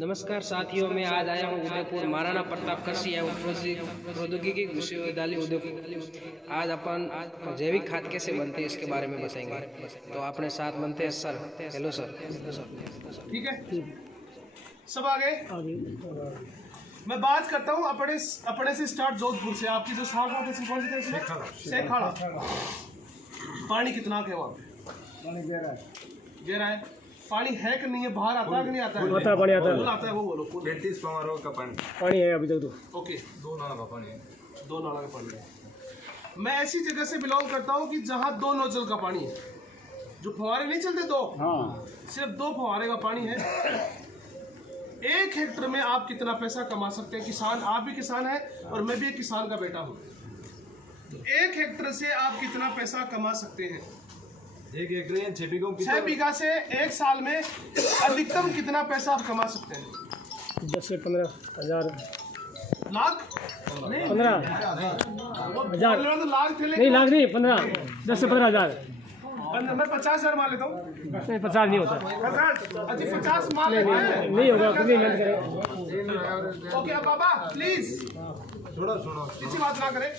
नमस्कार साथियों, मैं आज आया हूँ उदयपुर महाराणा प्रताप कृषि एवं प्रौद्योगिकी विश्वविद्यालय उदयपुर। आज अपन जैविक खाद कैसे बनते हैं इसके बारे में बताएंगे। तो अपने साथ बनते हैं सर। Hello sir. ठीक है, सब आ गए। मैं बात करता हूँ अपने से स्टार्ट जोधपुर से। आपकी जो साख होती है कौन सी थी? सेखाड़ा। पानी कितना के वहाँ पे? पानी गहरा है। पानी है कि नहीं है? बाहर आता है कि नहीं आता है? आता है, पानी आता है। फुल आता है, वो बोलो। 33 पवारों का पानी है अभी तक तो। ओके, 2 नाला का पानी है। 2 नाला का पानी है। मैं ऐसी जगह से बिलोंग करता हूँ कि जहाँ 2 नोजल का पानी है। जो फवारे नहीं चलते 2, सिर्फ 2 फवारे का पानी है। 1 हेक्टर में आप कितना पैसा कमा सकते हैं? किसान, आप भी किसान हैं और मैं भी एक किसान का बेटा हूँ। तो 1 हेक्टर से आप कितना पैसा कमा सकते हैं? 1 हेक्टर 6 बीघा से 1 साल में अधिकतम कितना पैसा आप कमा सकते हैं? 10 से 15 हज़ार लाख? 15 हज़ार तो लाख थे, नहीं, लाख नहीं, 15 10 से 15 हज़ार। मैं 50,000 मान लेता हूँ। नहीं, 50 नहीं होता। 50 मान लेते हैं। नहीं होगा, कितनी मेहनत करें। ओके, अब बाबा प्लीज सुनो किसी बात ना करें।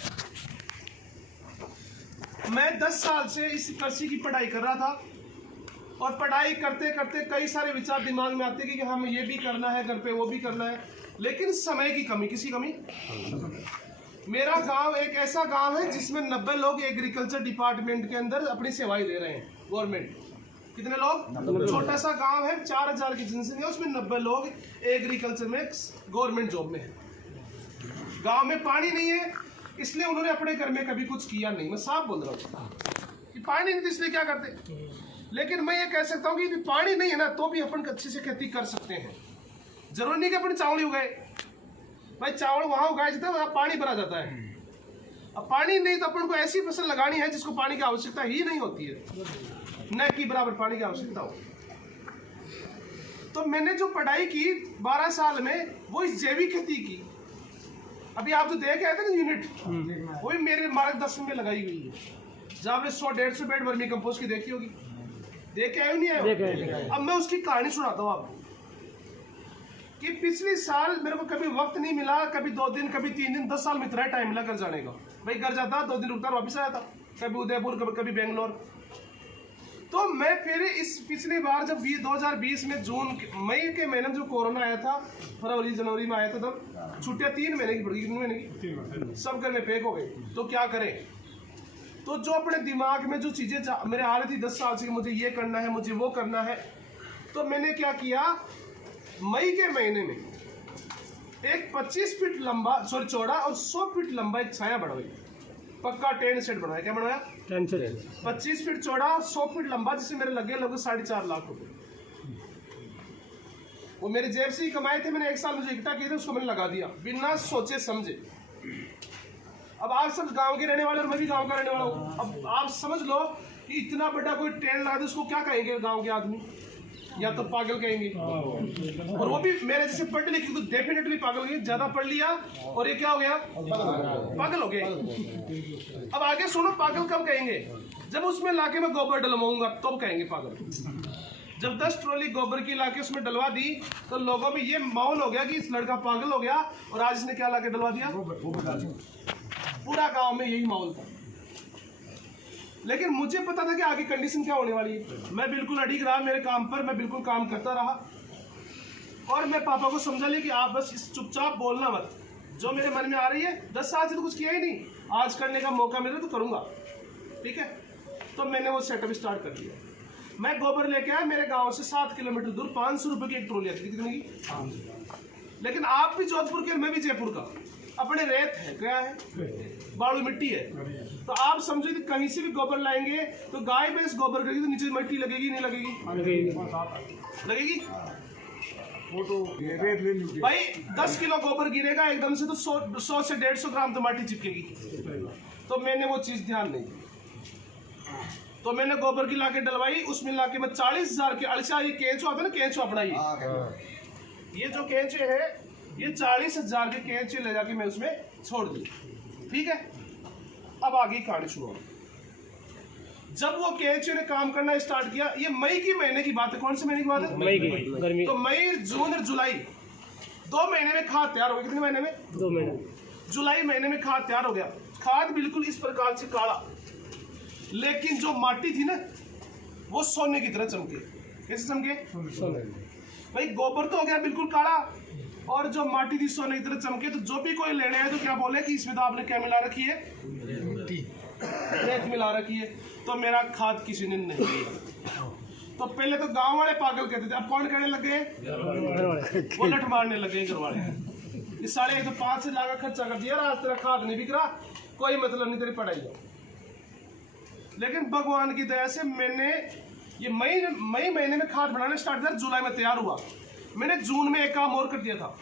मैं 10 साल से इस कृषि की पढ़ाई कर रहा था और पढ़ाई करते करते कई सारे विचार दिमाग में आते कि हम ये भी करना है, घर पे वो भी करना है, लेकिन समय की कमी। किसी कमी? मेरा गांव एक ऐसा गांव है जिसमें 90 लोग एग्रीकल्चर डिपार्टमेंट के अंदर अपनी सेवाएं दे रहे हैं। गवर्नमेंट कितने लोग? छोटा सा गांव है, 4000 की जनसंख्या, उसमें 90 लोग एग्रीकल्चर में गवर्नमेंट जॉब में है। गांव में पानी नहीं है, इसलिए उन्होंने अपने घर में कभी कुछ किया नहीं। मैं साफ बोल रहा हूँ कि पानी नहीं तो इसलिए क्या करते। लेकिन मैं ये कह सकता हूँ कि पानी नहीं है ना तो भी अपन अच्छे से खेती कर सकते हैं। जरूरी नहीं कि अपन चावल ही उगाए। भाई चावल वहां उगाया जाता है, वहां पानी भरा जाता है। अब पानी नहीं तो अपन को ऐसी फसल लगानी है जिसको पानी की आवश्यकता ही नहीं होती है, न कि बराबर पानी की आवश्यकता हो। तो मैंने जो पढ़ाई की 12 साल में, वो इस जैविक खेती की। अभी आप जो देख आए थे ना यूनिट, वो भी मेरे मार्गदर्शन में लगाई हुई है। जहाँ आपने 100-150 बेड वर्मी कंपोस्ट की देखी होगी, देख के आए नहीं आए? अब मैं उसकी कहानी सुनाता हूँ आपको कि पिछले साल मेरे को कभी वक्त नहीं मिला, कभी 2 दिन, कभी 3 दिन, 10 साल में इतना टाइम लगा घर जाने का। भाई घर जाता, 2 दिन रुकता, वापस आया था, कभी उदयपुर, कभी बेंगलोर। तो मैं फिर इस पिछली बार जब 2020 में मई के महीने में जो कोरोना आया था, फरवरी जनवरी में आया था, तब छुट्टियां 3 महीने की पड़ गई। कितने महीने की? सब घर में पैक हो गए। तो क्या करें? तो जो अपने दिमाग में जो चीजें मेरे आ रही थी 10 साल से कि मुझे ये करना है, मुझे वो करना है, तो मैंने क्या किया, मई के महीने में एक 25 फीट लंबा चौड़ा और 100 फीट लंबा एक छाया बढ़वाई। पक्का टेंट सेट बनवाया। क्या बनवाया? 25 फीट चौड़ा, 100 फीट लंबा, जिससे मेरे लगे लगभग 4.5 लाख रुपए। वो मेरे जेब से ही कमाए थे। मैंने 1 साल में जो इकट्ठा किए थे उसको मैंने लगा दिया बिना सोचे समझे। अब आप सब गांव के रहने वाले और मैं भी गांव का रहने वाला हूँ। अब आप समझ लो कि इतना बड़ा कोई टेंट लगा दे, उसको क्या कहेंगे गांव के आदमी? या तो पागल कहेंगे, और वो भी मेरे जैसे पढ़ लिखे तो डेफिनेटली पागल हो गए। ज्यादा पढ़ लिया और ये क्या हो गया? पागल हो गए। अब आगे सुनो, पागल कब कहेंगे? जब उसमें लाके मैं गोबर डलवाऊंगा तब कहेंगे पागल। जब 10 ट्रॉली गोबर की लाके उसमें डलवा दी तो लोगों में ये माहौल हो गया कि इस लड़का पागल हो गया, और आज इसने क्या लाके डलवा दिया? पूरा गांव में यही माहौल था। लेकिन मुझे पता था कि आगे कंडीशन क्या होने वाली है। मैं बिल्कुल अड़िग रहा मेरे काम पर, मैं बिल्कुल काम करता रहा, और मैं पापा को समझा लिया कि आप बस इस चुपचाप बोलना मत। जो मेरे मन में आ रही है, 10 साल से तो कुछ किया ही नहीं, आज करने का मौका मिला तो करूंगा, ठीक है। तो मैंने वो सेटअप स्टार्ट कर दिया। मैं गोबर लेके आया मेरे गाँव से 7 किलोमीटर दूर, 500 रुपये की एक ट्रॉली आती थी। कितने की? लेकिन आप भी जोधपुर के, मैं भी जयपुर का, अपने रेत है, क्या है? बालू मिट्टी है। तो आप समझो कि कहीं से भी गोबर लाएंगे तो गाय भैंस गोबर करेगी तो नीचे मिट्टी लगेगी नहीं लगेगी? लगेगी। वो तो भाई 10 किलो गोबर गिरेगा एकदम से तो 100 से 150 ग्राम तो माटी चिपकेगी। तो मैंने वो चीज ध्यान नहीं दी। तो मैंने गोबर की लाके डलवाई, उसमें लाके मैं 40,000 के अलसा, ये केंचो आता है ना, केंचो अपना ये जो केंचे है, ये 40,000 के केंचे ले जाके मैं उसमें छोड़ दी, ठीक है। अब आगे कहानी शुरू। जब वो केएचयू ने काम करना स्टार्ट किया, ये मई की महीने की बात है। कौन से महीने की बात है? मई की गर्मी तो मई, जून और जुलाई 2 महीने में खाद तैयार हो गया। कितने महीने में? 2 महीने। जुलाई महीने में खाद तैयार हो गया। खाद बिल्कुल इस प्रकार से काला, लेकिन जो माटी थी ना वो सोने की तरह चमके। कैसे चमके? भाई गोबर तो हो गया बिल्कुल काला, और जो माटी थी सोने की तरह चमके। तो जो भी कोई लेने आए तो क्या बोले कि इसमें तो आपने क्या मिला रखी है? रेत मिला रखी है। तो मेरा खाद किसी ने नहीं दिया। तो पहले तो गांव वाले पागल कहते थे, अब कौन कहने लगे? वो लठ मारने लगे घर वाले। इस साले एक तो 5 लाख खर्चा कर दिया, आज तेरा खाद नहीं बिक रहा, कोई मतलब नहीं तेरी पढ़ाई का। लेकिन भगवान की दया से मैंने ये मई महीने में खाद बनाना स्टार्ट किया, जुलाई में तैयार हुआ। मैंने जून में एक काम और कर दिया था।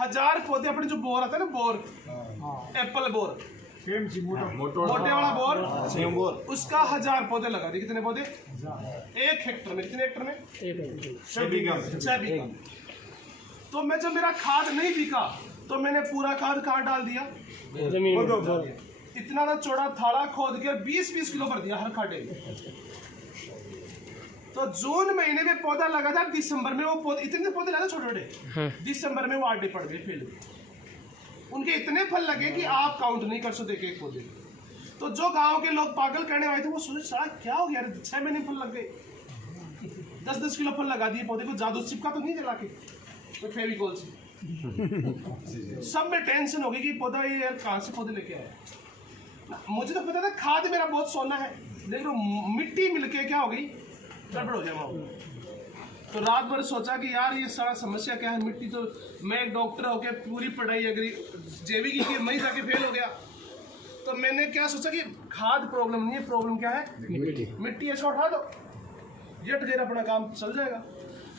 1000 पौधे अपने जो बोर आता है ना, बोर, एप्पल बोर, मोटे वाला बोर, उसका 1000 पौधे लगा दिए। कितने पौधे? 1 हेक्टर में। कितने हेक्टर में? 6 बीघा। तो मैं जब मेरा खाद नहीं बिका तो मैंने पूरा खाद कहाँ डाल दिया? जमीन में। इतना ना चौड़ा थाला खोद के 20-20 किलो भर दिया हर खाटे में। तो जून महीने में पौधा लगा था, दिसंबर में वो पौधे, इतने पौधे लगे छोटे छोटे, दिसंबर में वो आटे पड़ गए फेल। उनके इतने फल लगे कि आप काउंट नहीं कर सकते एक पौधे। तो जो गांव के लोग पागल करने आए थे वो सोचे साला क्या हो गया, 6 महीने फल लग गए, 10-10 किलो फल लगा दिए पौधे को। जादू चिपका तो नहीं जला के तो फेविकोल से। सब में टेंशन हो गई कि पौधा ये यार कहाँ से पौधे लेके आया। मुझे तो पता था खाद मेरा बहुत सोना है, लेकिन मिट्टी मिलके क्या हो गई, गड़बड़ हो गया। तो रात भर सोचा कि यार ये सारा समस्या क्या है। मिट्टी तो मैं एक डॉक्टर होके पूरी पढ़ाई अग्री जैविक की मैं जाके फेल हो गया। तो मैंने क्या सोचा कि खाद प्रॉब्लम नहीं है, प्रॉब्लम क्या है? मिट्टी ऐसा उठा दो, जट जेर अपना काम चल जाएगा।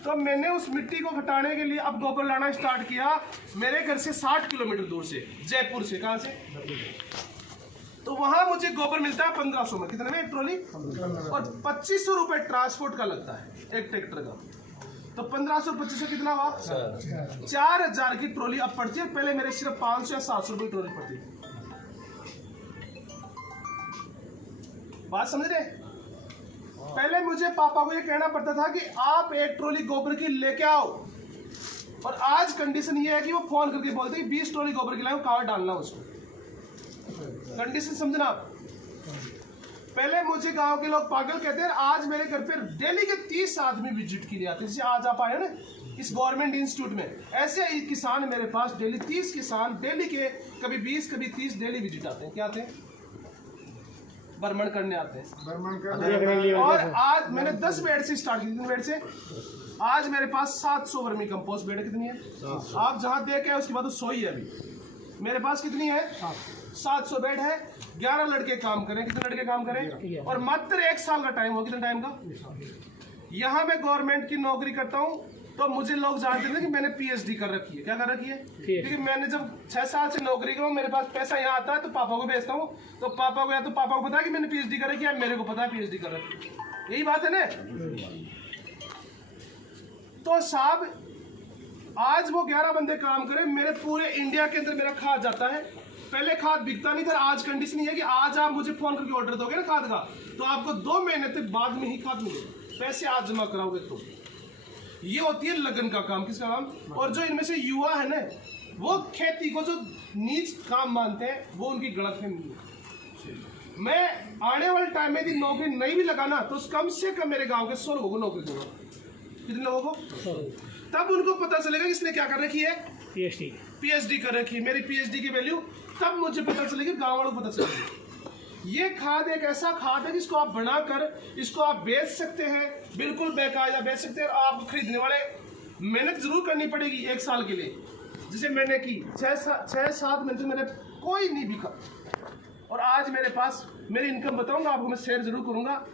तो मैंने उस मिट्टी को हटाने के लिए अब गोबर लाना स्टार्ट किया मेरे घर से 60 किलोमीटर दूर से, जयपुर से। कहाँ से? तो वहां मुझे गोबर मिलता है 1500 में। कितने में? एक ट्रॉली। और 2500 रुपए ट्रांसपोर्ट का लगता है एक ट्रैक्टर का। तो 1500 2500 कितना हुआ? 4000 की ट्रॉली अब पड़ती है। पहले मेरे सिर्फ 500 या 700 रुपए ट्रॉली पड़ती है। बात समझ रहे? पहले मुझे पापा को ये कहना पड़ता था कि आप एक ट्रॉली गोबर की लेके आओ, और आज कंडीशन ये है कि वो फोन करके बोलते हैं 20 ट्रॉली गोबर की लाओ, कहाँ डालना उसको। कंडीशन समझना आप। पहले मुझे गांव के लोग पागल कहते हैं। आज मेरे घर पे डेली के 30 आदमी विजिट के लिए आते हैं। जैसे आज आप आए ना इस गवर्नमेंट इंस्टीट्यूट में, ऐसे ही किसान मेरे पास डेली 30 किसान डेली के, कभी 20 कभी 30 डेली विजिट आते हैं। क्या आते हैं? भ्रमण करने आते हैं। और आज मैंने 10 बेड से स्टार्ट की। कितने बेड से? आज मेरे पास 700 वर्मी कंपोस्ट बेड। कितनी है? आप जहां देख के उसके बाद 100 ही है अभी मेरे पास। कितनी है? 700 बेड है। 11 लड़के काम करें। कितने लड़के काम करें? और मात्र 1 साल का टाइम हो। कितने टाइम का? यहाँ मैं गवर्नमेंट की नौकरी करता हूँ तो मुझे लोग जानते थे कि मैंने पीएचडी कर रखी है। क्या कर रखी है? क्योंकि मैंने जब 6 साल से नौकरी करूँ, मेरे पास पैसा यहाँ आता है तो पापा को भेजता हूँ। तो पापा को, या तो पापा को पता है कि मैंने पीएचडी कर रखी है, मेरे को पता है पीएचडी कर रखी है। यही बात है ना। तो साहब आज वो 11 बंदे काम करें, मेरे पूरे इंडिया के अंदर मेरा खाद जाता है। पहले खाद बिकता नहीं था। आज कंडीशन ये है कि आज आप मुझे फोन करके ऑर्डर दोगे ना खाद का, तो आपको 2 महीने तक बाद में ही खाद मिलेगा। पैसे आज जमा कराओगे तो। ये होती है लगन का काम। किसका काम? और जो इनमें से युवा है ना, वो खेती को जो नीच काम मानते हैं, वो उनकी गलतफहमी है। मैं आने वाले टाइम में यदि नौकरी नहीं भी लगाना तो कम से कम मेरे गांव के 100 लोगों को नौकरी दूंगा। कितने लोगों को? तब उनको पता चलेगा कि इसने क्या कर रखी है? पीएचडी कर रखी है। मेरी पीएचडी की वैल्यू तब मुझे पता चलेगी, गांव वालों को पता चलेगा। ये खाद एक ऐसा खाद है जिसको आप बनाकर इसको आप बेच सकते हैं, बिल्कुल बेकायदा बेच सकते हैं। और आप खरीदने वाले मेहनत जरूर करनी पड़ेगी 1 साल के लिए, जिसे मैंने की। 6-7 महीने मैंने कोई नहीं बिका। और आज मेरे पास मेरी इनकम बताऊंगा आपको, मैं शेयर जरूर करूंगा।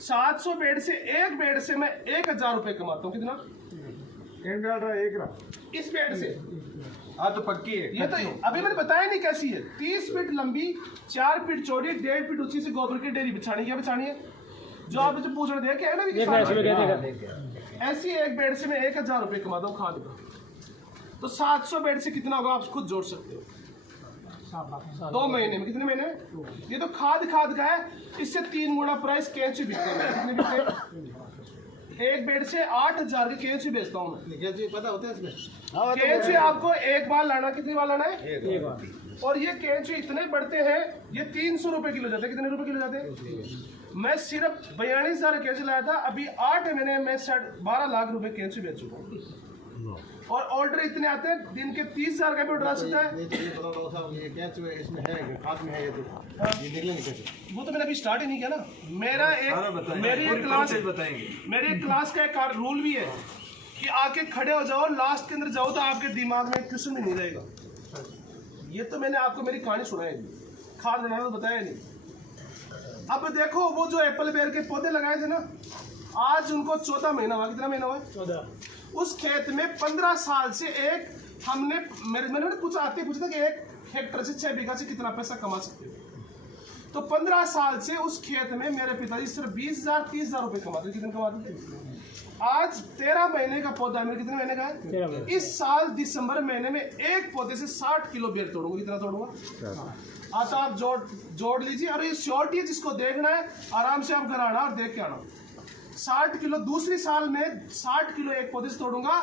700 बेड से, एक बेड से मैं 1000 रुपए कमाता हूँ। कितना? इस बेड से। हाँ तो पक्की है। ये तो अभी मैंने बताया नहीं कैसी है। 30 फीट लंबी, 4 फीट चौड़ी, 1.5 फीट ऊंची से गोबर की डेरी बिछानी। क्या बिछानी है? जो आप मुझे पूछ रहे थे क्या है ना, ऐसी एक बेड से मैं 1000 रुपए कमाता हूँ खाद का। तो 700 बेड से कितना होगा आप खुद जोड़ सकते हो। 2 महीने में। कितने महीने? ये तो खाद का है, इससे 3 गुना प्राइस कैंची बिकते हैं। कितने बिकते हैं? एक बेड से 8,000 के कैंची बेचता हूँ मैं। पता होता है इसमें? कैंची आपको एक बार लाना, कितनी बार लाना है? एक बार। और ये कैंची इतने बढ़ते हैं, ये 300 रुपए किलो जाते हैं। कितने रुपए किलो जाते हैं? मैं सिर्फ 42,000 कैंची लाया था, अभी 8 महीने में 12 लाख रुपए कैंची बेच चुका हूँ। और ऑर्डर इतने आते हैं, दिन के 30,000 का भी ऑर्डर आ सकता है। इसमें है, खाद में है, ये निकले नहीं कैसे? वो तो मैंने अभी स्टार्ट ही नहीं किया ना। मेरी एक क्लास का एक रूल भी है कि आके खड़े हो जाओ, लास्ट के अंदर जाओ तो आपके दिमाग में क्वेश्चन भी नहीं रहेगा। ये तो मैंने आपको मेरी कहानी सुनाई थी, खाद बनाना तो बताया नहीं। अब देखो वो जो एप्पल बेर के पौधे लगाए थे ना, आज उनको 14 महीना हुआ। कितना महीना हुआ? 14। उस खेत में 15 साल से एक हमने मैंने पूछा था कि 1 हेक्टर से 6 बीघा से कितना पैसा कमा सकते हो। तो 15 साल से उस खेत में मेरे पिताजी सिर्फ 20,000 30,000 रुपए कमाते। कितने कमाते थे? आज 13 महीने का पौधा मेरे, कितने महीने का है? इस साल दिसंबर महीने में एक पौधे से 60 किलो बेर तोड़ूंगा। कितना तोड़ूंगा? आता आप जोड़ लीजिए। और ये श्योरिटी है, जिसको देखना है आराम से आप घर आना और देख के आना। 60 किलो दूसरी साल में 60 किलो एक पौधे से तोड़ूंगा,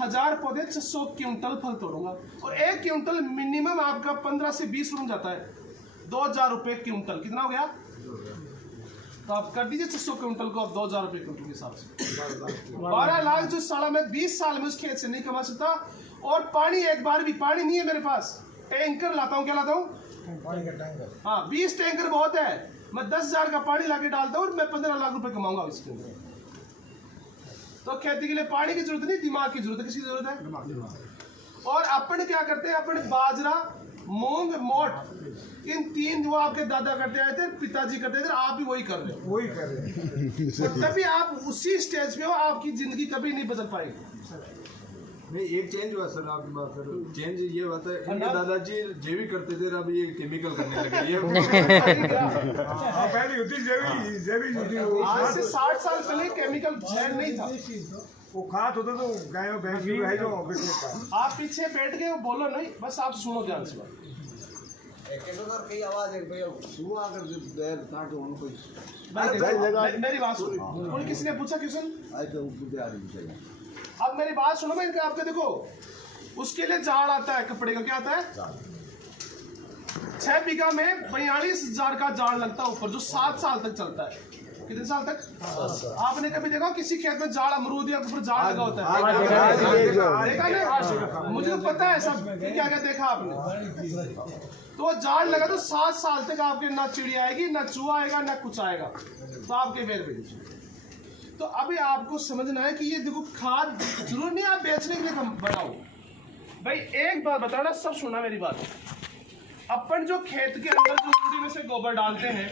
1000 पौधे 600 क्विंटल फल तोड़ूंगा। और 1 क्विंटल मिनिमम आपका 15 से 20 रुपए जाता है, 2,000 रुपए क्विंटल। कितना हो गया? तो आप कर दीजिए 600 क्विंटल को आप 2,000 रुपए क्विंटल के हिसाब से 12 लाख जो साल में 20 साल में उस खेत से नहीं कमा सकता। और पानी, एक बार भी पानी नहीं है मेरे पास, टैंकर लाता हूँ। क्या लाता हूँ? हाँ, 20 टैंकर बहुत है। मैं 10,000 का पानी लाके डालता हूँ, मैं 15 लाख रुपए कमाऊंगा इसके अंदर। तो खेती के लिए पानी की जरूरत नहीं, दिमाग की जरूरत है। किसकी जरूरत है? और अपन क्या करते हैं? अपन बाजरा, मूंग, मोट, इन 3 जो आपके दादा करते आए थे, पिताजी करते थे, आप भी वही कर रहे हो। वही कर रहे हैं। और तभी आप उसी स्टेज पे हो, आपकी जिंदगी कभी नहीं बदल पाएगी। नहीं, एक चेंज हुआ सर, आपकी बात कर। चेंज ये हुआ था, इनके दादाजी जैविक करते थे, अब ये केमिकल करने लगे। ये पहले होती जैविक। आज से 60 साल पहले केमिकल जैन नहीं था, वो खाद होता तो गाय भैंस भी है जो। आप पीछे बैठ के बोलो नहीं, बस आप सुनो ध्यान से। मेरी बात सुनो। और किसी ने पूछा क्वेश्चन? अब मेरी बात सुनो। मैं आपके देखो, उसके लिए जाड़ आता है कपड़े का। क्या आता है? 6 बीघा में 42,000 का जाड़ लगता है ऊपर, जो 7 साल तक चलता है। कितने साल तक? आपने कभी देखा किसी खेत में जाड़, अमरूद या ऊपर जाड़ लगा होता है? देखा नहीं? मुझे तो पता है सब, क्या क्या देखा आपने। तो जाड़ लगा तो 7 साल तक आपके ना चिड़िया आएगी, ना चूहा आएगा, ना कुछ आएगा, तो आपके बेर बेच। तो अभी आपको समझना है कि ये देखो, खाद जरूर नहीं आप बेचने के लिए बनाओ। भाई एक बात बताना, सब सुना मेरी बात। अपन जो खेत के अंदर जो पूरी में से गोबर डालते हैं,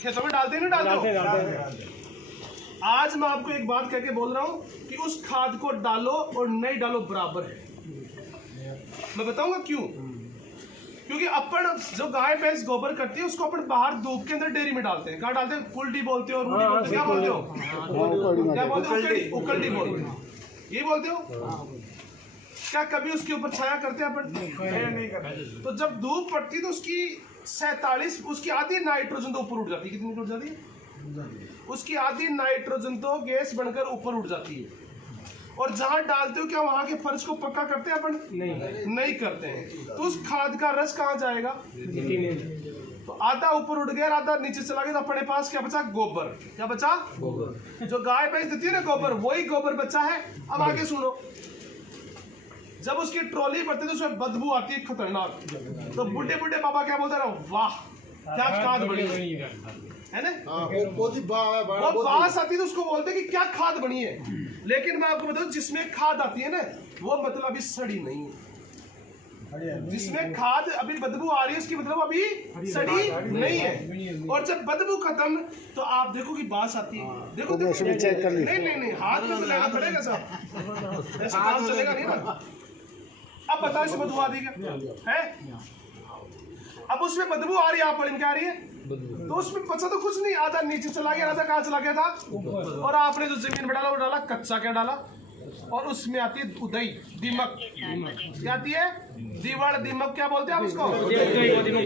खेतों में डालते नहीं डालते? आज मैं आपको एक बात कह के बोल रहा हूँ कि उस खाद को डालो और नहीं डालो बराबर है। मैं बताऊंगा क्यों। क्योंकि अपन जो गाय भैंस गोबर करती है, उसको अपन बाहर धूप के अंदर डेयरी में डालते हैं। कहाँ डालते हैं? कुल्टी बोलते हो, रूढ़ी बोलते हो, क्या बोलते हो? क्या बोलते हो? उकल्टी बोलते हो, ये बोलते हो। क्या कभी उसके ऊपर छाया करते हैं अपन? नहीं करते। तो जब धूप पड़ती है तो उसकी 47 उसकी आधी नाइट्रोजन तो ऊपर उठ जाती है। कितनी उठ जाती है? उसकी आधी नाइट्रोजन तो गैस बनकर ऊपर उठ जाती है। और जहां डालते हो, क्या वहां के फर्श को पक्का करते हैं अपन? नहीं करते हैं। तो उस खाद का रस कहाँ जाएगा? तो आधा ऊपर उठ गया, आधा नीचे चला गया, तो अपने पास क्या बचा? गोबर। क्या बचा? गोबर। जो गाय भैंस देती है ना गोबर, वही गोबर बचा है। अब आगे सुनो। जब उसकी ट्रॉली बढ़ती है तो उसमें बदबू आती है खतरनाक। तो बुढ़े बुढ़े बाबा क्या बोलते रहो? वाह क्या खाद बनी है ना। वो बास आती है तो उसको बोलते हैं कि क्या खाद बनी है। लेकिन मैं आपको बताऊं, जिसमें खाद आती है ना, वो मतलब अभी सड़ी नहीं है। जिसमें खाद अभी बदबू आ रही है, उसकी मतलब अभी सड़ी नहीं है। और जब बदबू खत्म तो आप देखो कि बास आती है। देखो नहीं, हाथ में तो लेना पड़ेगा सब, ऐसा काम चलेगा नहीं ना। अब बताओ, इसमें बदबू आ रही है? अब उसमें बदबू आ रही है, आप क्या आ रही है? तो उसमें बचा तो कुछ नहीं, आधा नीचे चला गया, आधा कहाँ चला गया था? और आपने जो जमीन में डाला वो डाला कच्चा। क्या डाला? और उसमें आती है उदई, दीमक। क्या आती है? दीवार, दीमक क्या बोलते हैं आप उसको?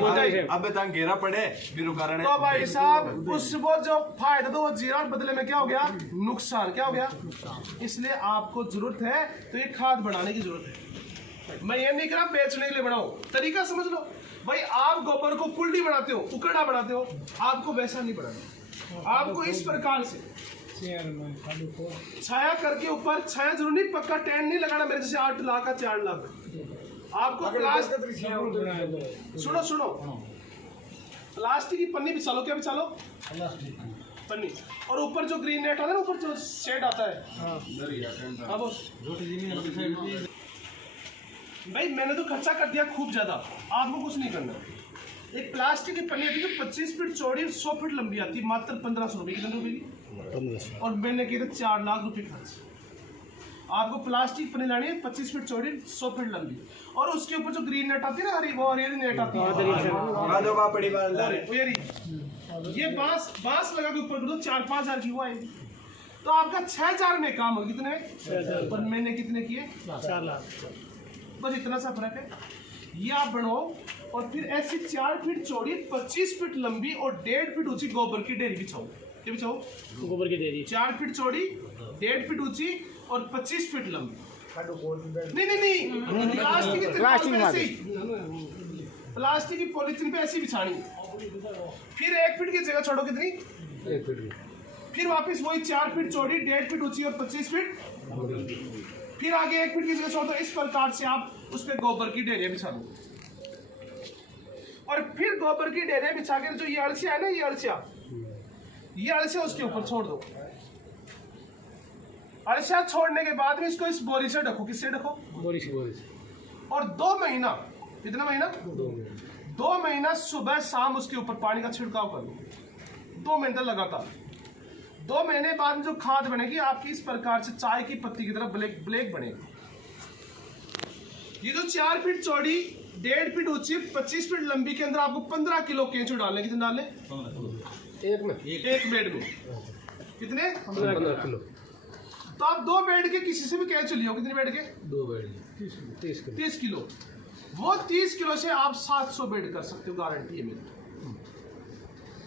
उदई। अब तक घेरा पड़े बिरु कारण तो भाई साहब उस वो जो फायदा तो वो जीरा और बदले में क्या हो गया? नुकसान। क्या हो गया? इसलिए आपको जरूरत है तो ये खाद बढ़ाने की जरूरत है। मैं ये नहीं कह रहा बेचने के लिए बनाओ, तरीका समझ लो भाई। आप गोबर को कुल्डी बनाते हो, उकड़ा बनाते हो, आपको वैसा नहीं बनाना। आपको इस प्रकार से छाया करके ऊपर, छाया जरूर नहीं, पक्का टेंट नहीं लगाना मेरे जैसे 8 लाख का 4 लाख। आपको सुनो सुनो, प्लास्टिक की पन्नी बिछा लो। क्या बिछा लो? पन्नी। और ऊपर जो ग्रीन नेट आता है ना, ऊपर जो शेड आता है, अब भाई मैंने तो खर्चा कर दिया खूब ज्यादा, आपको कुछ नहीं करना। एक प्लास्टिक की पन्नी आती है 25 फीट चौड़ी, 100 फीट लंबी आती है, मात्र 1500 रुपए। कितने रुपए की? और मैंने किए थे 4 लाख रुपए खर्च। आपको प्लास्टिक पन्नी लानी है 25 फीट चौड़ी, 100 फीट लंबी, और उसके ऊपर जो ग्रीन नेट आती है ना, हरी, वो हरी नेट आती है, ये बांस लगा के ऊपर कर दो, 4-5 हजार की वो आएगी। तो आपका 6000 में काम हो। कितने? और मैंने कितने किए? 4 लाख। बस इतना सा फर्क है। ये आप बनाओ और फिर ऐसी 4 फीट चौड़ी, 25 फीट लंबी और 1.5 फीट ऊंची गोबर की ढेरी बिछाओ। क्या बिछाओ? गोबर की डेयरी। 4 फीट चौड़ी, 1.5 फीट ऊंची और 25 फीट लंबी। नहीं, प्लास्टिक की पॉलीथीन पे ऐसी बिछानी। फिर 1 फीट की जगह छोड़ो। कितनी? 1 फीट। फिर वापस वही 4 फीट चौड़ी, 1.5 फीट ऊंची और 25 फीट, फिर आगे 1 फीट की जगह छोड़ दो। इस प्रकार से आप उस पे गोबर की ढेरियां बिछा दो। और फिर गोबर की ढेरियां बिछा के जो ये अड़सिया है ना, ये अड़सिया उसके ऊपर छोड़ दो। अड़सिया छोड़ने के बाद में इसको इस बोरी से ढको। किससे ढको? बोरी से। और 2 महीना, कितना महीना? 2 महीना सुबह शाम उसके ऊपर पानी का छिड़काव कर दो। 2 महीने तक लगातार। 2 महीने बाद में जो खाद बनेगी आपकी, इस प्रकार से चाय की पत्ती की तरह ब्लैक बनेगी। ये जो 4 फीट चौड़ी, 1.5 फीट ऊंची, 25 फीट लंबी के अंदर आपको 15 किलो केंचू डालने। कितने डालने? एक बेड में कितने? 15 किलो। तो आप 2 बेड के किसी से भी केंचू लियो। कितने बेड के? 2 बेड 30 किलो। वो 30 किलो से आप 700 बेड कर सकते हो, गारंटी है मेरी।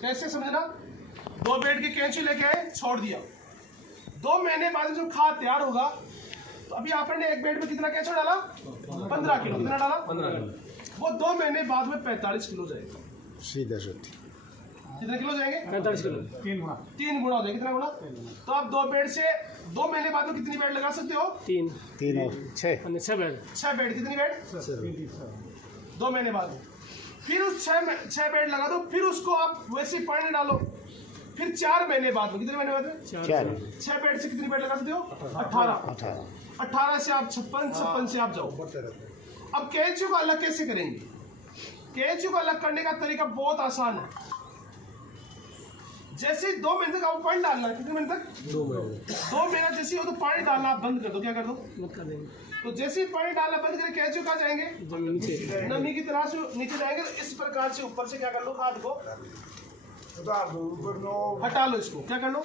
कैसे समझना? 2 बेड के केंचू लेके आए, छोड़ दिया। 2 महीने बाद जब खाद तैयार होगा तो अभी आपने एक बेड में कितना केंचू डाला? 15 किलो। कितना डाला? 15 किलो। वो 2 महीने बाद में 45 किलो जाएगा। सीधा सीधा कितने किलो जाएंगे? 45 किलो। 3 गुना हो जाएगा। कितना गुना? तो आप 2 बेड से 2 महीने बाद में कितनी बेड लगा सकते हो? 3 और 6 बेड। 6 बेड। कितनी बेड? 2 महीने बाद। फिर उस 6 बेड लगा दो। फिर उसको आप वैसे पानी डालो। फिर 4 महीने बाद में, कितने महीने बाद में? 6 बेड से कितनी बेड लगा सकते हो? 18 से आप 56 से आप जाओ। अब केंचू को अलग कैसे करेंगे? केंचू को अलग करने का तरीका बहुत आसान है। जैसे 2 महीने तक आपको पानी डालना है। कितने महीने तक? 2 महीना जैसे हो तो पानी डालना आप बंद कर दो। क्या कर दो? तो जैसे ही पानी डालना बंद करें, केंचू कहाँ जाएंगे? नमी की तरह से नीचे जाएंगे। तो इस प्रकार से ऊपर से क्या कर लो? खाद को हटा लो। इसको क्या कर लो?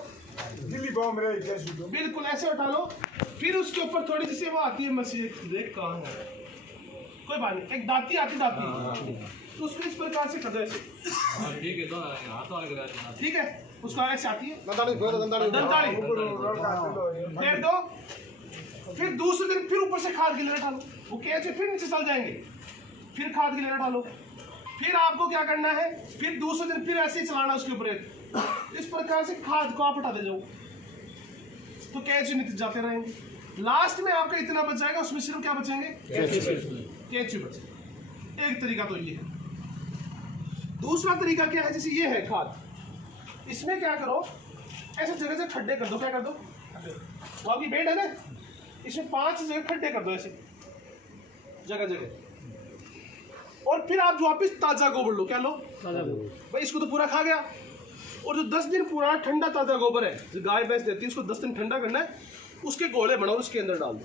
बिल्कुल ऐसे उठा लो। फिर उसके ऊपर थोड़ी जैसे वो आती है मशीन, देख कहाँ है, कोई बात नहीं, एक दाती आती तो उसको इस प्रकार से कर दो ऐसे। ठीक है, उसको ऐसे आती है दंताड़ी फेर दो। फिर दूसरे दिन फिर ऊपर से खाद गिलेना डालो। वो कैसे फिर नीचे चल जाएंगे। फिर खाद गिलेना डालो। फिर आपको क्या करना है? फिर दूसरे दिन फिर ऐसे ही चलाना उसके ऊपर। इस प्रकार से खाद को आप हटाते जाओ तो कैंचू नीचे जाते रहेंगे। लास्ट में आपका इतना बच जाएगा, उसमें सिर्फ क्या बचेंगे? कैंचू बचे। एक तरीका तो ये है। दूसरा तरीका क्या है? जैसे ये है खाद, इसमें क्या करो, ऐसे जगह से खड्डे कर दो। क्या कर दो? वो आपकी बेड है ना, इसमें 5 जगह खड्डे कर दो ऐसे जगह जगह। और फिर आप जो वापिस ताजा गोबर लो। क्या लो? भाई इसको तो पूरा खा गया। और जो 10 दिन पूरा ठंडा ताजा गोबर है जो गाय भैंस देती है, उसको 10 दिन ठंडा करना है। उसके गोले बनाओ, उसके अंदर डाल दो।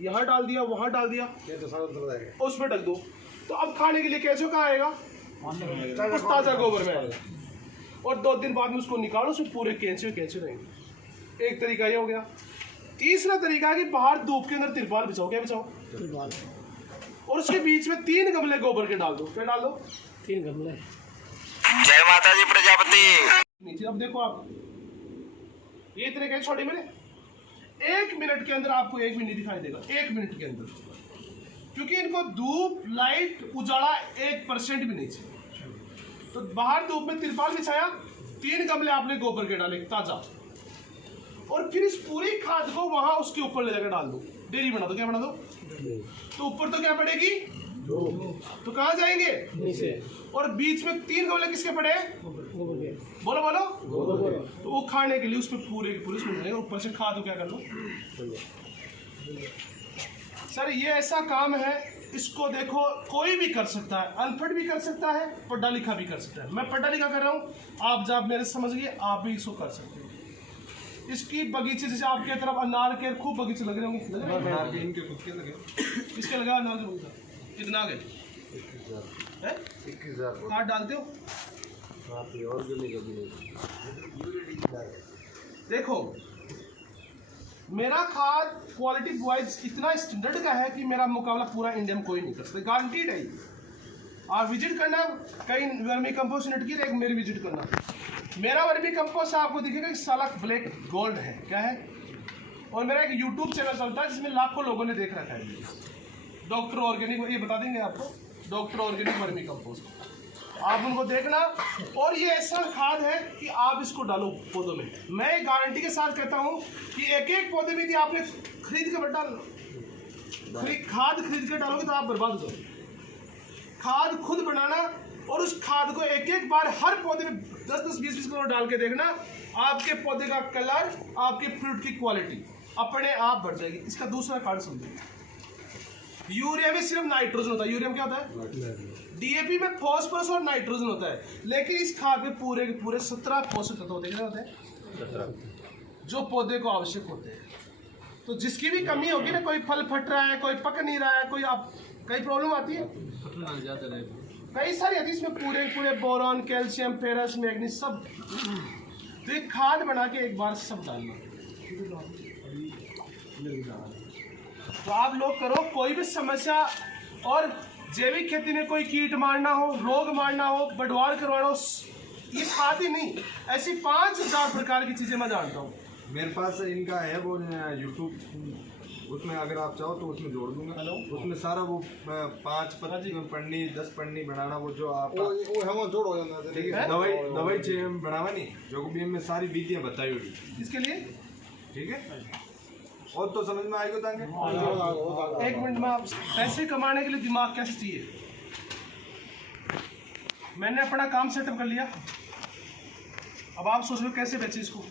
यहाँ डाल दिया, वहां डाल दिया, और उसमें ढक दो। तो अब खाने के लिए कैसे कहाँ आएगा? उस ताजा गोबर में आएगा। और 2 दिन बाद में उसको निकालो, उसमें पूरे कैंचे रहेंगे। एक तरीका ये हो गया। तीसरा तरीका है कि बाहर धूप के अंदर तिरपाल बिछाओ। क्या बिछाओ? और उसके बीच में 3 गमले गोबर के डाल दो। क्या डाल दो? 3 गमले। जय माता दी प्रजापति। नीचे अब देखो आप, ये इतने के छोटे मेरे 1 मिनट के अंदर आपको 1 मिनट दिखाई देगा। 1 मिनट के अंदर, क्योंकि इनको धूप लाइट उजाला 1% भी नहीं चाहिए। तो बाहर धूप में तिरपाल बिछाया, 3 गमले आपने गोबर के डाले ताजा, और फिर इस पूरी खाद को वहां उसके ऊपर ले जाकर डाल दो। डेरी बना दो। क्या बना दो? तो ऊपर तो क्या पड़ेगी? तो कहाँ जाएंगे? नीचे। और बीच में 3 गमले किसके पड़े? गोबर के। बोलो बोलो। तो वो खाने के लिए उसमें पूरे के पूरे उसमें ऊपर से खाद को क्या कर लो। सर ये ऐसा काम है, इसको देखो कोई भी कर सकता है, अनपढ़ भी कर सकता है, पढ़ा लिखा भी कर सकता है। मैं पढ़ा लिखा कर रहा हूँ, आप जब मेरे समझ गए आप भी इसको कर सकते हो। इसकी बगीचे जैसे आपके तरफ अनार के खूब बगीचे लग रहे होंगे, लग रहे हैं? अनार के इनके खुद के लगे। किसके लगा अनार के बगीचा? कितना आ गए? 21,000 खाद डालते हो? और जो नहीं देखो मेरा खाद क्वालिटी वाइज इतना स्टैंडर्ड का है कि मेरा मुकाबला पूरा इंडिया में कोई नहीं कर सकता, गारंटीड है। आप विजिट करना, कई वर्मी कंपोस्ट यूनिट की, एक मेरी विजिट करना। मेरा वर्मी कंपोस्ट आपको दिखेगा कि साला ब्लैक गोल्ड है। क्या है? और मेरा एक यूट्यूब चैनल चलता है जिसमें लाखों लोगों ने देख रखा है। डॉक्टर ऑर्गेनिक, ये बता देंगे आपको, डॉक्टर ऑर्गेनिक वर्मी कंपोस्ट, आप उनको देखना। और ये ऐसा खाद है कि आप इसको डालो पौधों में। मैं गारंटी के साथ कहता हूँ कि एक एक पौधे में यदि आपने खरीद के डाल खाद खरीद के डालोगे तो आप बर्बाद हो जाओगे। खाद खुद बनाना, और उस खाद को एक एक बार हर पौधे में 10-10, 20-20 किलो डाल के देखना, आपके पौधे का कलर, आपके फ्रूट की क्वालिटी अपने आप बढ़ जाएगी। इसका दूसरा कारण समझिए, यूरिया में सिर्फ नाइट्रोजन होता है। यूरिया में क्या होता है? डीएपी में फॉस्फोरस और नाइट्रोजन होता है, लेकिन इस खाद में पूरे के पूरे 17 पोषक तत्व होते हैं जो पौधे को आवश्यक होते हैं। तो जिसकी भी कमी होगी ना, कोई फल फट रहा है, कोई पक नहीं रहा है, कोई आप कई प्रॉब्लम आती है, कई सारी आती है, इसमें पूरे पूरे बोरॉन, कैल्शियम, फेरस, मैग्नीज सब। तो एक खाद बना के एक बार सब डालना। तो आप लोग करो, कोई भी समस्या, और जैविक खेती में कोई कीट मारना हो, रोग मारना हो, बढ़वार करवाना हो, ये खाद ही नहीं, ऐसी 5000 प्रकार की चीजें मैं जानता हूँ। मेरे पास इनका है वो यूट्यूब, उसमें अगर आप चाहो तो उसमें जोड़ दूंगा। हेलो, उसमें सारा वो 5 पन्नी 10 पन्नी बनाना, वो जो आप वो जोड़ हो जाता है। ठीक है, दवाई चाहिए बनावा नहीं, जो भी में सारी विधियाँ बताई हुई। इसके लिए ठीक है, और तो समझ में आएगा ताकि 1 मिनट में आप पैसे कमाने के लिए दिमाग कैसे चाहिए। मैंने अपना काम सेटअप कर लिया, अब आप सोच लो कैसे बेचे इसको।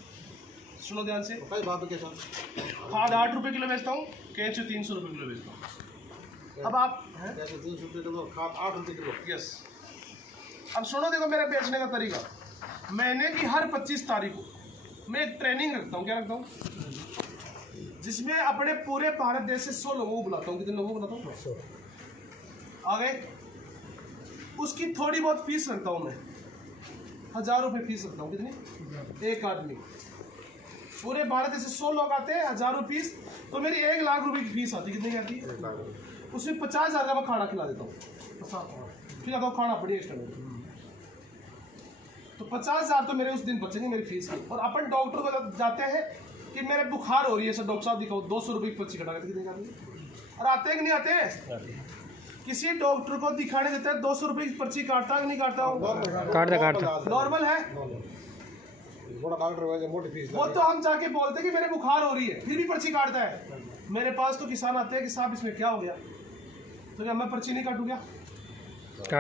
सुनो ध्यान से, बात के साथ खाद 8 रुपए किलो बेचता हूँ, केंचू 300 रुपए किलो बेचता हूँ। अब आप कैसे 300 रुपये किलो, खाद 8 रुपये किलो। यस, अब सुनो, देखो मेरा बेचने का तरीका। महीने की हर 25 तारीख को मैं एक ट्रेनिंग रखता हूँ। क्या रखता हूँ? जिसमें अपने पूरे भारत देश से 100 लोगों को बुलाता हूँ। कितने लोगों को बुलाता हूँ? 100। आ गए? उसकी थोड़ी बहुत फीस रखता हूँ मैं, 1000 रुपये फीस रखता हूँ। कितनी? एक आदमी। पूरे भारत से 100 लोग आते हैं, 1000 रुपये फीस, तो मेरी 1 लाख रुपए की फीस आती है। कितनी की आती है? उसमें 50,000 का मैं खाना खिला देता हूँ। फिर आता हूँ खाना बढ़िया एक्स्ट्रा, तो 50,000 तो मेरे उस दिन बचेंगे मेरी फीस की। और अपन डॉक्टर को जाते हैं कि मेरे बुखार हो रही है सर, डॉक्टर साहब दिखाओ, 200 रुपये की पर्ची कटा कर। कितनी आती है? और आते हैं कि नहीं आते हैं? किसी डॉक्टर को दिखाने देते हैं, 200 रुपये की पर्ची काटता कि नहीं काटता? काटता। नॉर्मल है बड़ा डॉक्टर है, मोटी फीस वो, तो हम जाके बोलते हैं कि मेरे बुखार हो रही है, फिर भी पर्ची काटता है। मेरे पास तो किसान आते हैं कि साहब इसमें क्या हो गया, तो क्या मैं पर्ची नहीं काटूंगा?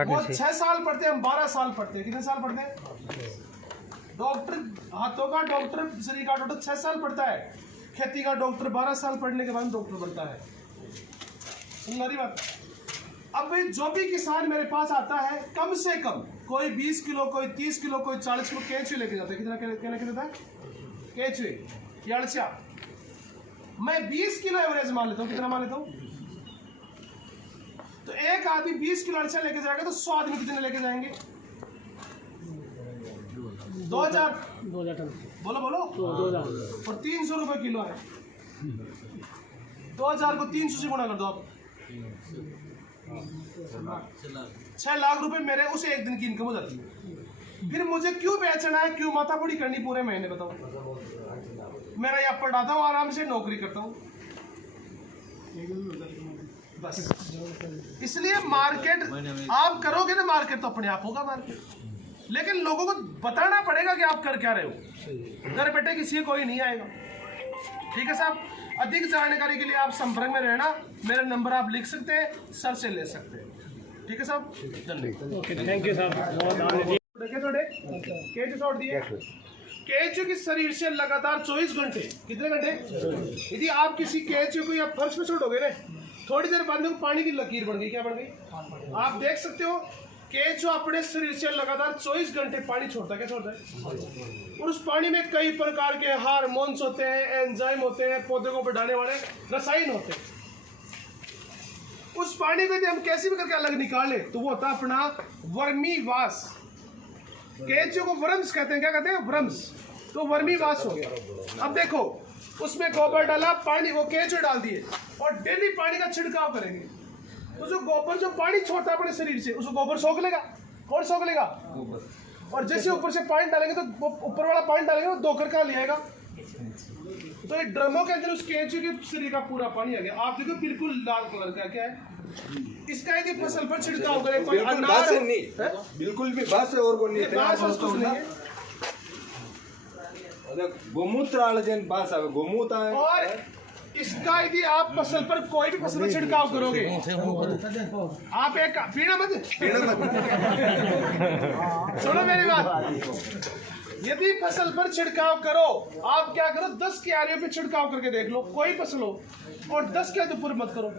वो 6 साल पढ़ते हैं, हम 12 साल पढ़ते हैं। कितने साल पढ़ते हैं? डॉक्टर, हाथों का डॉक्टर, शरीर का डॉक्टर 6 साल पढ़ता है, खेती का डॉक्टर 12 साल पढ़ने के बाद डॉक्टर बनता है। सुन रही बात? अब जो भी किसान मेरे पास आता है, कम से कम कोई 20 किलो, कोई 30 किलो, कोई 40 किलो केंचुए लेके जाता है। कितना लेके जाता है? केंचुए या अड़सिया। मैं 20 किलो एवरेज मान लेता हूँ। कितना मान लेता हूँ? तो एक आदमी 20 किलो अड़सिया लेके जाएगा, तो 100 आदमी कितने लेके जाएंगे? 2000 2000 टन। बोलो बोलो। 2000 और 300 रुपये किलो है। 2000 को 300 से गुणा कर दो आप। 6 लाख रुपए मेरे उस एक दिन की इनकम हो जाती है। फिर मुझे क्यों बेचना है, क्यों माथापड़ी करनी पूरे महीने, बताओ। मेरा यहाँ पढ़ाता हूँ, आराम से नौकरी करता हूँ, बस। इसलिए मार्केट आप करोगे ना, मार्केट तो अपने आप होगा मार्केट, लेकिन लोगों को बताना पड़ेगा कि आप कर क्या रहे हो। घर बैठे किसी कोई नहीं आएगा। ठीक है साहब। अधिक जानकारी के लिए आप संपर्क में रहना, मेरा नंबर आप लिख सकते हैं, सर से ले सकते हैं। ठीक है साहब, धन्यवाद। थैंक यू साहब। थोड़े केचू छोड़ दिए। केचू की शरीर से लगातार 24 घंटे, कितने घंटे, यदि आप किसी केचू को या फर्श में छोड़ोगे ना, थोड़ी देर बाद में पानी की लकीर बन गई। क्या बन गई, आप देख सकते हो। केचू अपने शरीर से लगातार 24 घंटे पानी छोड़ता है। क्या छोड़ता है? और उस पानी में कई प्रकार के हार्मोन्स होते हैं, एंजाइम होते हैं, पौधे को बढ़ाने वाले रसायन होते हैं। उस पानी को यदि हम कैसे भी करके अलग निकाले तो वो होता है अपना वर्मी वास। केचू को वर्म्स कहते हैं। क्या कहते हैं? वर्म्स। तो वर्मी वास हो गया। अब देखो, उसमें गोबर डाला, पानी, वो केचू डाल दिए और डेली पानी का छिड़काव करेंगे, तो जो गोबर जो पानी छोड़ता है अपने शरीर से, उसको गोबर सोख लेगा। कौन सोख लेगा? और जैसे ऊपर से पानी डालेंगे तो ऊपर वाला पानी डालेंगे वो धोकर कहाँ ले आएगा? तो ये ड्रमों के अंदर उस केचू के शरीर का पूरा पानी आ गया। आप देखो बिल्कुल लाल कलर का। क्या है इसका? यदि फसल पर छिड़काव करें, कोई अनार नहीं, बिल्कुल भी बात से और को नहीं है, गोमूत्र वाले दिन पास आवे, गोमूत्र है। और इसका यदि आप फसल पर कोई भी फसल पर छिड़काव करोगे, आप एक पीना मत सुनो मेरी बात। यदि फसल पर छिड़काव करो, आप क्या करो, 10 क्यारियों पे छिड़काव करके देख लो, कोई फसल हो, और 10 के ऊपर मत करो।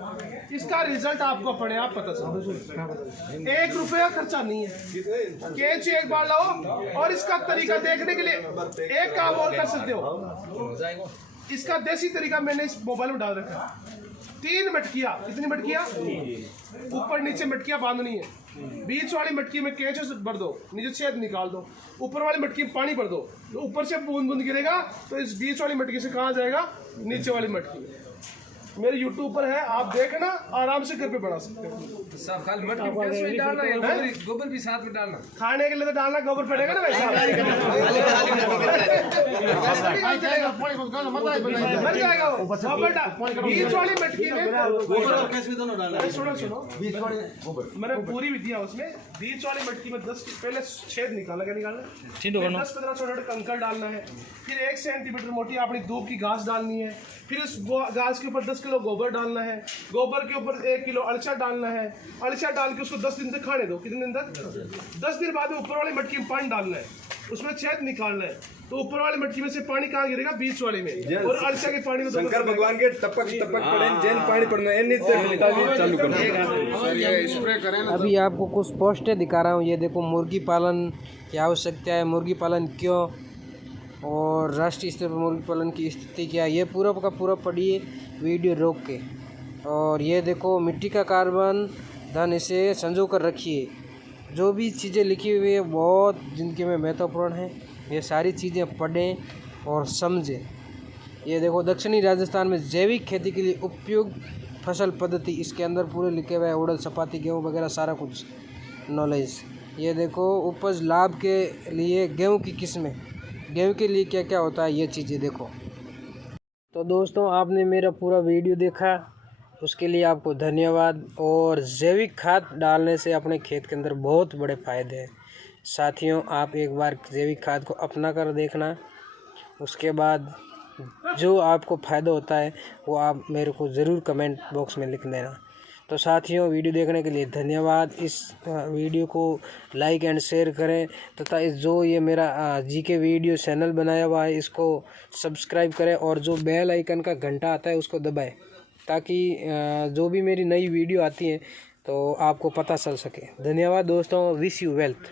इसका रिजल्ट आपको अपने आप पता चलेगा। 1 रुपया खर्चा नहीं है। केचू एक बार लाओ, और इसका तरीका देखने के लिए एक काम और कर सकते हो। इसका देसी तरीका मैंने इस मोबाइल में डाल रखा है। 3 मटकियाँ। कितनी मटकियाँ? ऊपर नीचे मटकियाँ बांधनी है। बीच वाली मटकी में केचू से भर दो, नीचे छेद निकाल दो, ऊपर वाली मटकी में पानी भर दो, तो ऊपर से बूंद बूंद गिरेगा, तो इस बीच वाली मटकी से कहाँ जाएगा? नीचे वाली मटकी में। मेरे YouTube पर है, आप देखना, आराम से घर पे बना सकते हो। सब खाली मटकी में डालना है, गोबर भी साथ में डालना। खाने के लिए तो डालना, गोबर पड़ेगा ना वैसा। मर जाएगा वो। बीच वाली मटकी में सुनो, मैंने पूरी विधिया उसमें। बीच वाली मटकी में 10 पहले छेद निकालना। क्या निकालना? 10-15 छोटे-छोटे कंकड़ डालना है। फिर 1 सेंटीमीटर मोटी अपनी दूब की घास डालनी है। फिर उस घास के ऊपर 10 किलो गोबर डालना है। गोबर के ऊपर 1 किलो अळचा डालना है। अळचा डाल के उसको 10 दिन तक खाने दो। कितने दिन तक? 10 दिन बाद में ऊपर वाली मटकी में पानी डालना है, उसमें छेद निकालना है, तो ऊपर वाली मटकी में से पानी कहाँ गिरेगा? बीच वाली में। और अळचा के पानी में शंकर भगवान के टपक टपक पड़े, जैन पानी पड़ना चालू करना। अभी आपको कुछ पोस्टर दिखा रहा हूँ। ये देखो, मुर्गी पालन की आवश्यकता है, मुर्गी पालन क्यों, और राष्ट्रीय स्तर पर मुर्गी पालन की स्थिति क्या है, ये पूरा का पूरा पढ़िए वीडियो रोक के। और ये देखो, मिट्टी का कार्बन धन, इसे संजो कर रखिए। जो भी चीज़ें लिखी हुई है बहुत ज़िंदगी में महत्वपूर्ण है, ये सारी चीज़ें पढ़ें और समझें। ये देखो, दक्षिणी राजस्थान में जैविक खेती के लिए उपयुक्त फसल पद्धति, इसके अंदर पूरे लिखे हुए हैं, उड़द, चपाती, गेहूँ वगैरह सारा कुछ नॉलेज। ये देखो, उपज लाभ के लिए गेहूँ की किस्में, गेहूँ के लिए क्या क्या होता है, ये चीज़ें देखो। तो दोस्तों, आपने मेरा पूरा वीडियो देखा, उसके लिए आपको धन्यवाद। और जैविक खाद डालने से अपने खेत के अंदर बहुत बड़े फ़ायदे हैं साथियों। आप एक बार जैविक खाद को अपना कर देखना, उसके बाद जो आपको फ़ायदा होता है वो आप मेरे को ज़रूर कमेंट बॉक्स में लिख देना। तो साथियों, वीडियो देखने के लिए धन्यवाद। इस वीडियो को लाइक एंड शेयर करें, तथा जो ये मेरा जीके वीडियो चैनल बनाया हुआ है इसको सब्सक्राइब करें, और जो बेल आइकन का घंटा आता है उसको दबाएं, ताकि जो भी मेरी नई वीडियो आती है तो आपको पता चल सके। धन्यवाद दोस्तों। Wish you wealth.